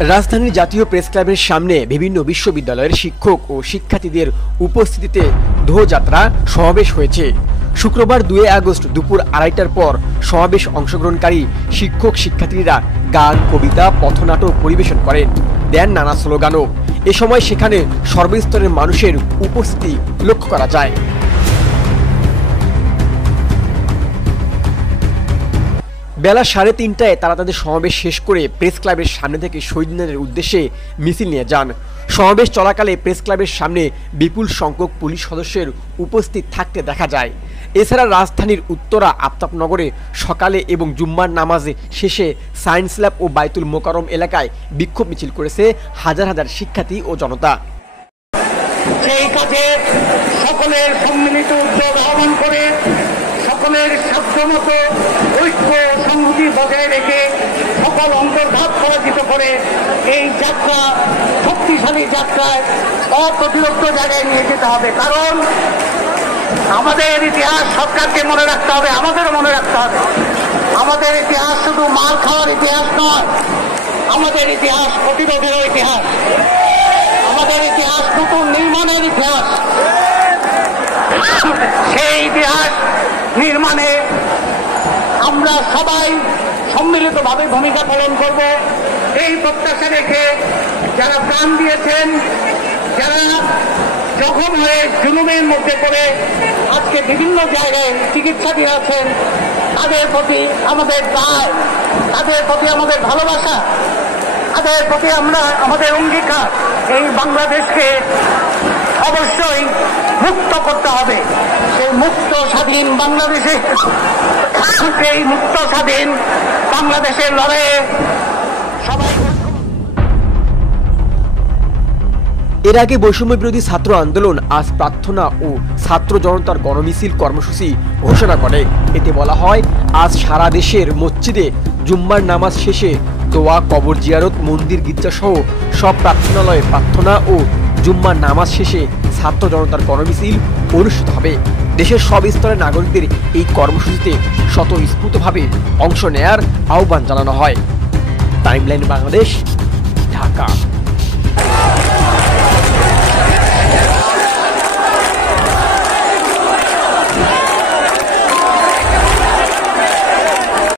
রাজধানীর জাতীয় প্রেস ক্লাবের সামনে বিভিন্ন বিশ্ববিদ্যালয়ের শিক্ষক ও শিক্ষার্থীদের উপস্থিতিতে দোহযাত্রা সমাবেশ হয়েছে। শুক্রবার 2 আগস্ট দুপুর 2:30টার পর সমাবেশ অংশগ্রহণকারী শিক্ষক শিক্ষার্থীরা গান, কবিতা, পথনাটক পরিবেশন করেন, দেন নানা স্লোগানও। এ সময় সেখানে সর্বস্তরের মানুষের উপস্থিতি লক্ষ্য করা যায়। বেলা 3:30টায় তারা তাদের সমাবেশ শেষ করে প্রেস ক্লাবের সামনে থেকে শহীদ মিনারের উদ্দেশ্যে মিছিল নিয়ে যান। সমাবেশ চলাকালে প্রেস ক্লাবের সামনে বিপুল সংখ্যক পুলিশ সদস্যের উপস্থিত থাকতে দেখা যায়। এছাড়া রাজধানীর উত্তরা আফতাবনগরে সকালে এবং জুম্মার নামাজে শেষে সায়েন্স ল্যাব ও বাইতুল মোকাররম এলাকায় বিক্ষোভ মিছিল করেছে হাজার হাজার শিক্ষার্থী ও জনতা। সেই কাজে সকলের সম্মিলিত উদ্যোগ আহ্বান করে সকলের সাধ্যমতো ঐক্য সংহতি বজায় রেখে সকল অন্তর্ভাব পরাজিত করে এই যাত্রা শক্তিশালী যাত্রায় অপ্রতিরোধ জায়গায় নিয়ে যেতে হবে। কারণ আমাদের ইতিহাস সরকারকে মনে রাখতে হবে, আমাদেরও মনে রাখতে হবে। আমাদের ইতিহাস শুধু মার খাওয়ার ইতিহাস নয়, আমাদের ইতিহাস প্রতিরোধেরও ইতিহাস, আমাদের ইতিহাস নতুন নির্মাণের ইতিহাস। সেই ইতিহাস নির্মাণে আমরা সবাই সম্মিলিতভাবে ভূমিকা পালন করব এই প্রত্যাশা রেখে যারা প্রাণ দিয়েছেন, যারা জখম হয়ে জুলুমের মধ্যে পড়ে আজকে বিভিন্ন জায়গায় চিকিৎসাধীন আছেন, তাদের প্রতি আমাদের দায়, তাদের প্রতি আমাদের ভালোবাসা, তাদের প্রতি আমাদের অঙ্গীকার এই বাংলাদেশকে অবশ্যই মুক্ত করতে হবে। সেই মুক্ত স্বাধীন বাংলাদেশে এই মুক্ত স্বাধীন বাংলাদেশের লড়াইয়ে সবাই। এর আগে বৈষম্য বিরোধী ছাত্র আন্দোলন আজ প্রার্থনা ও ছাত্র জনতার গণমিছিল কর্মসূচি ঘোষণা করে। এতে বলা হয়, আজ সারা দেশের মসজিদে জুম্মার নামাজ শেষে দোয়া, কবর জিয়ারত, মন্দির, গির্জাসহ সব প্রার্থনালয়ে প্রার্থনা ও জুম্মার নামাজ শেষে ছাত্র জনতার গণমিছিল অনুষ্ঠিত হবে। দেশের সব স্তরের নাগরিকদের এই কর্মসূচিতে স্বতঃস্ফূর্তভাবে অংশ নেয়ার আহ্বান জানানো হয়। টাইমলাইন বাংলাদেশ, ঢাকা।